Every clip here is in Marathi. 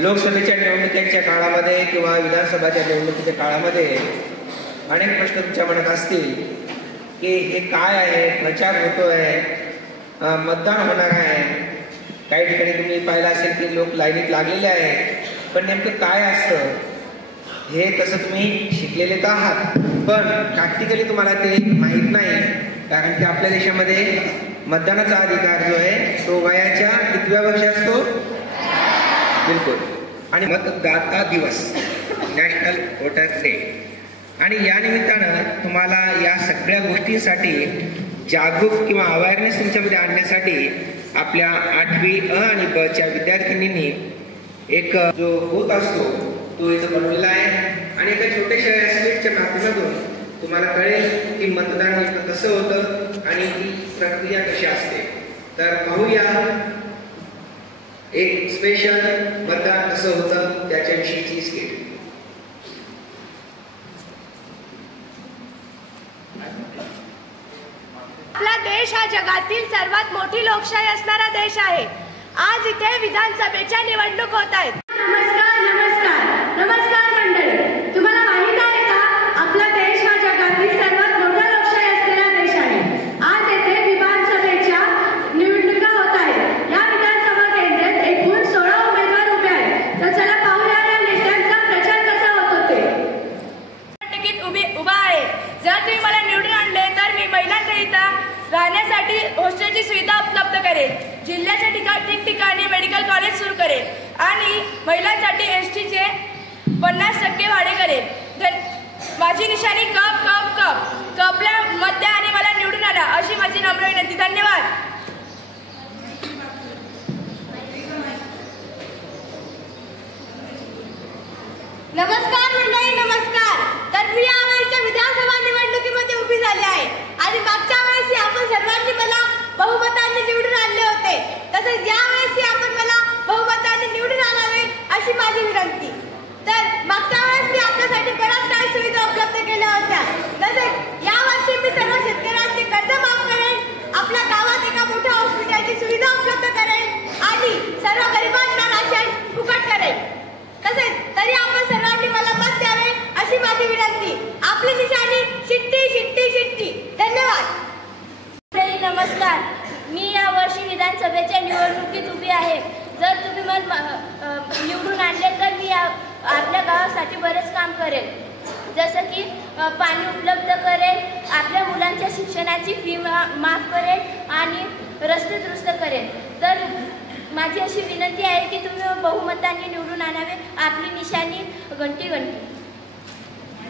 लोकसभेच्या निवडणुकीच्या काळामध्ये किंवा विधानसभाच्या निवडणुकीच्या काळामध्ये अनेक प्रश्न तुमच्या मनात असतील की हे काय आहे, प्रचार होतो आहे, मतदान होणार आहे. काही ठिकाणी तुम्ही पाहिलं असेल की लोक लाईनीत लागलेले आहेत, पण नेमकं काय असतं हे तसं तुम्ही शिकलेले तर आहात, पण प्रॅक्टिकली तुम्हाला ते माहीत नाही. कारण की आपल्या देशामध्ये मतदानाचा अधिकार जो आहे तो वयाच्या कितव्या वर्षी असतो? बिलकुल. आणि मतदाता दिवस, नॅशनल वोटर डे. आणि या निमित्तानं तुम्हाला या सगळ्या गोष्टींसाठी जागरूक किंवा अवेअरनेस तुमच्यामध्ये आणण्यासाठी आपल्या 8वी अ आणि ब च्या विद्यार्थिनींनी एक जो बूथ असतो तो इथं बनवलेला आहे. आणि एका छोट्याशा स्क्रिप्टच्या माध्यमातून तुम्हाला कळेल की मतदान कसं होतं आणि ती प्रक्रिया कशी असते. तर पाहूया एक स्पेशल मतदान कसं होतं त्याच्याविषयीची स्क्रिप्ट. आपला देश हा जगातील सर्वात मोठी लोकशाही असणारा देश आहे. आज इथे विधानसभेच्या निवडणूक होत आहेत. नमस्कार नमस्कार नमस्कार मंडळी. तुम्हाला माहित आहे का आपला देश हा जगातील सर्वात मोठा लोकशाही असलेला देश आहे. आज येथे विधानसभेच्या निवडणुका होत आहेत. या विधानसभा केंद्रात एकूण 16 उमेदवार उभे आहेत. तर चला पाहूया या नेत्यांचा प्रचार कसा होतो ते. निवडणुकीत उभा आहे. जर तुम्ही मला निवडून आणले तर मी महिलांच्या इथं राहण्यासाठी हॉस्टेलची सुविधा उपलब्ध करेल. जिल्ह्याच्या ठिकठिकाणी मेडिकल कॉलेज सुरू करेल आणि महिलांसाठी एसटीचे 50% वाढे करेल. माझी निशाणी कप कप कप. कपला मत द्या आणि मला निवडून आणा अशी माझी नम्र विनंती. धन्यवाद. नमस्कार मंडळी नमस्कार. तर मी यावेळीच्या विधानसभा निवडणुकीमध्ये उभी झाली आहे आणि मागच्या वेळेस आपण सर्वांनी मला बहुमताने निवडून आणले होते. तसेच यावेळेस आपण मला बहुमताने निवडून आणावे अशी माझी विनंती. तर मागच्या वेळेस मी आपल्यासाठी बऱ्याच काही सुविधा उपलब्ध केल्या होत्या. तसेच यावर्षी मी सर्व शेतकऱ्यांचे कर्ज माफ करेन, आपल्या गावात एका मोठ्या हॉस्पिटलची सुविधा उपलब्ध करेन आणि सर्व गरिबांना राशन फुकट करेन. तसेच तरी आपण सर्वांनी मला मत द्यावे अशी माझी विनंती. आपली निशाणी शिट्टी शिट्टी शिट्टी. धन्यवाद. नमस्कार. मी यावर्षी विधानसभेच्या निवडणुकीत उभी आहे. जर तुम्ही मला निवडून आणले तर मी आपल्या गावासाठी बरेच काम करेल. जसं की पाणी उपलब्ध करेल, आपल्या मुलांच्या शिक्षणाची फी माफ करेल आणि रस्ते दुरुस्त करेल. तर माझी अशी विनंती आहे की तुम्ही बहुमताने निवडून आणावे. आपली निशाणी घंटी घंटी.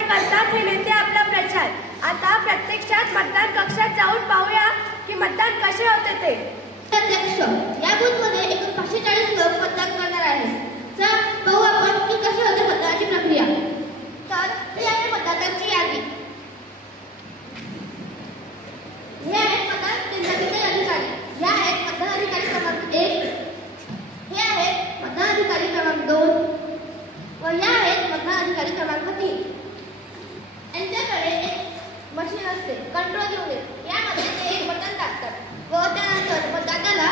करतात हे नेते आपला प्रचार. आता प्रत्यक्षात मतदान कक्षात जाऊन पाहूया की मतदान कसे होते ते. अध्यक्ष, या बूथमध्ये एकूण 540 लोक मतदान करणार आहेत. चला पाहू आपण की कशी होते मतदानाची प्रक्रिया. तर ही आहे मतदारांची यादी. हे आहेत मतदान केंद्राचे अधिकारी. या आहेत मतदान अधिकारी क्रमांक 1, हे आहेत मतदान अधिकारी क्रमांक 2 व या आहेत मतदान अधिकारी क्रमांक 3. यांच्याकडे एक मशीन असते, कंट्रोल युनिट. यामध्ये ते एक बटन टाकतात व त्यानंतर मतदाराला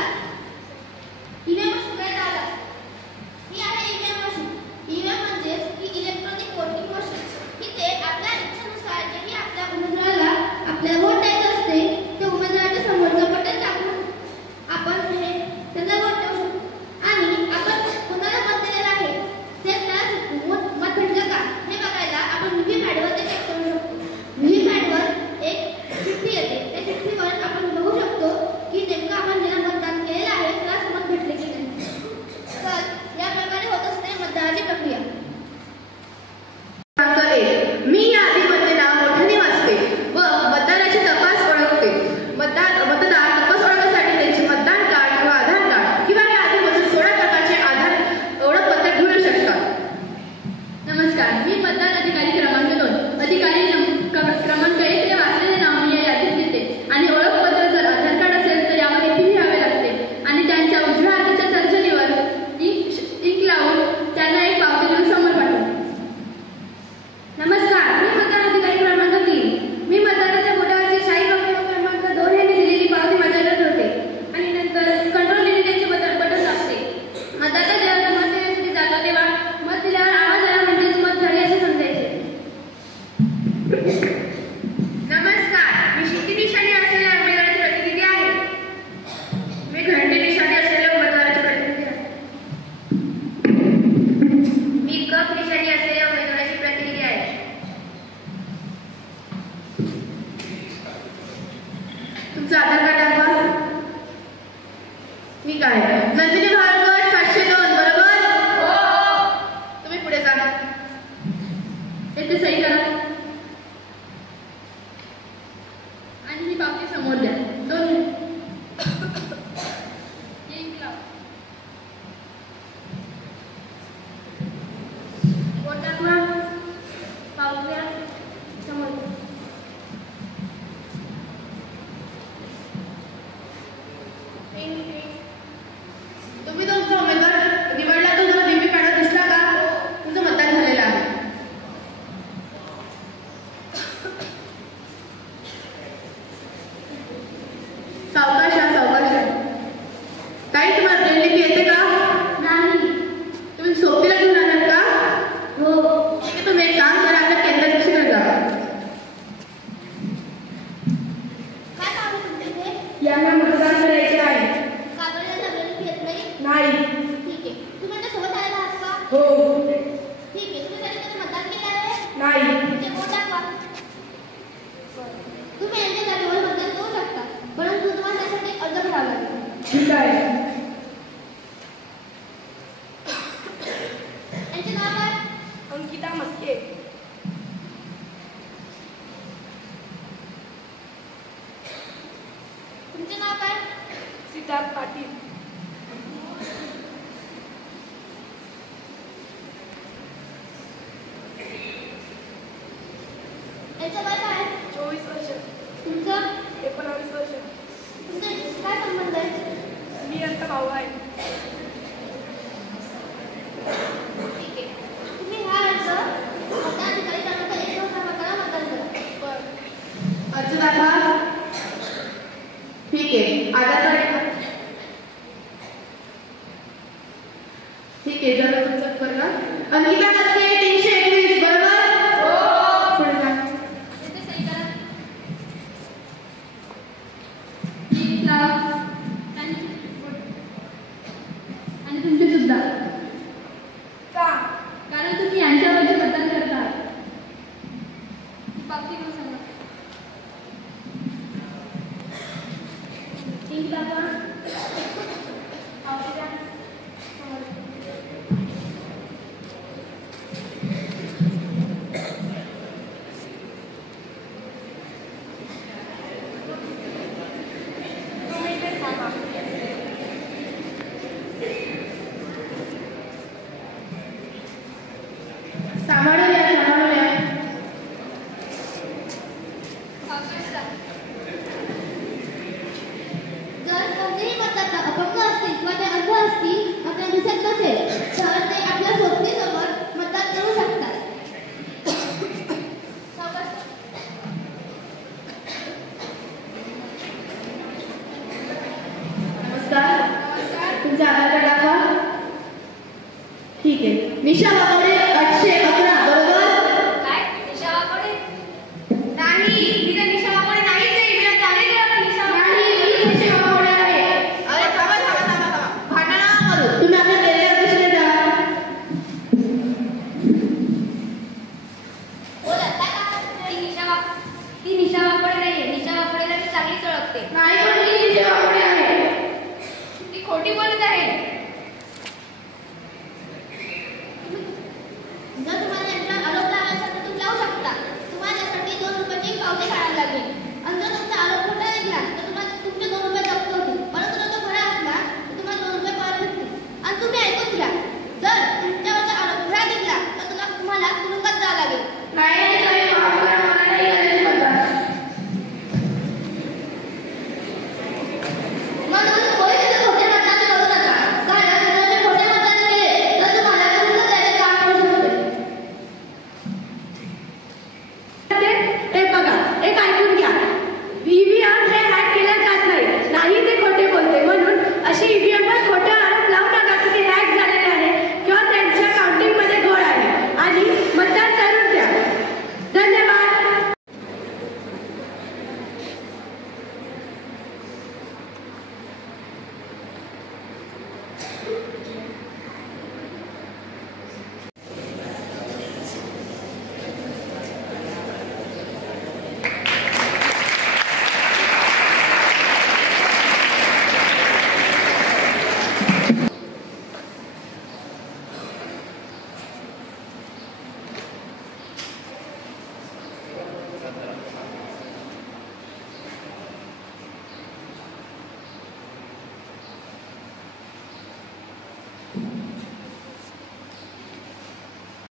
नाही. ठीक आहे. तुम्ही आता सोबत आलेला आहात का? हो. ठीक आहे. तुम्ही कधी मतदान केलं आहे? नाही. तुमचे वोट दाखवा. तुम्ही यांच्या जागेवर मतदान करू शकता, परंतु तुम्हाला त्यासाठी अर्ज करावा लागेल. ठीक आहे. यांचे नाव काय? अंकिता मस्के. तुमचे नाव काय? सिद्धार्थ पाटील. यांचं वय काय आहे? 24 वर्ष. तुमचं? 19 वर्ष. तुमचा काय संबंध आहे? मी यांचा भाऊ आहे. ठीक आहे. तुम्ही हा अर्ज मतदान अधिकारी क्रमांक 1 क्रमांकाला मतदान करा. अर्ज दाखवा. ठीक आहे. आधार कार्ड. ठीक आहे. जरा तुमचं करा. अंकिता मस्के 321 बरोबर? हो. पुढे जा. इथे सही करा. आणि तुमचे सुद्धा, का? कारण तुम्ही यांच्यावरचे मतदान करता. बाकी कोण सांगा. ठीक दाखवा. तुम्ही इथे थांबा. सांभाळून या, सांभाळून या. जर कोणतेही मतदाता अपंग असतील किंवा ते अंध असतील व ते दिसत नसेल तर ते आपल्या सोबतीसोबत मतदान करू शकतात. नमस्कार. तुमचा आधार कार्ड दाखवा. ठीक आहे. निशा वाघोडे 811 बरोबर? काय? निशा वाघोडे? नाही, मी तर निशा वाघोडे नाहीच आहे. मी चालेल आहे निशा वाघोडे. नाही, मी निशा वाघोडे आहे. अरे थांबा थांबा थांबा थांबा. भांडण नका करू. तुम्ही आपल्या पेरेला कशाने जा. बोला काय काका? ती निशा वाघोडे नाहीये. निशा वाघोडेला मी चांगलीच ओळखते. नाही, पण मी निशा वाघोडे आहे. ती खोटी बोलत आहे. जर तुम्हाला यांचा आरोप लावायचा तर तुम्ही लावू शकता. तुम्हाला त्यासाठी 2 रुपयाची पावती काढावी लागेल. आणि जर तुमचा आरोप खोटा निघाला तर तुम्हाला तुमचे 2 रुपये जप्त होतील. परंतु जर तो खरा असला तर तुम्हाला 2 रुपये परत भेटतील. आणि तुम्ही ऐकून घ्या, जर तुमच्यावरचा आरोप खरा निघाला तर तुम्हाला तुरुंगात जावं लागेल. नाही, साहेब, माफ करा, मला नाही करायचं मतदान. म्हणून कोणी तिथे खोटे मतदान करू नका. कारण जर ते खोटे मतदान केले तर तुम्हाला तुरुंगात जायचे काम पडू शकते. हे बघा, एक ऐकून घ्या. ईव्हीएम हे हॅक केलं जात नाही. नाही, ते खोटे बोलते. म्हणून अशी ईव्हीएमवर खोटे आरोप लावू नका की ते हॅक झालेले आहे किंवा त्यांच्या काउंटिंगमध्ये घोळ आहे. आणि मतदान करून द्या. धन्यवाद.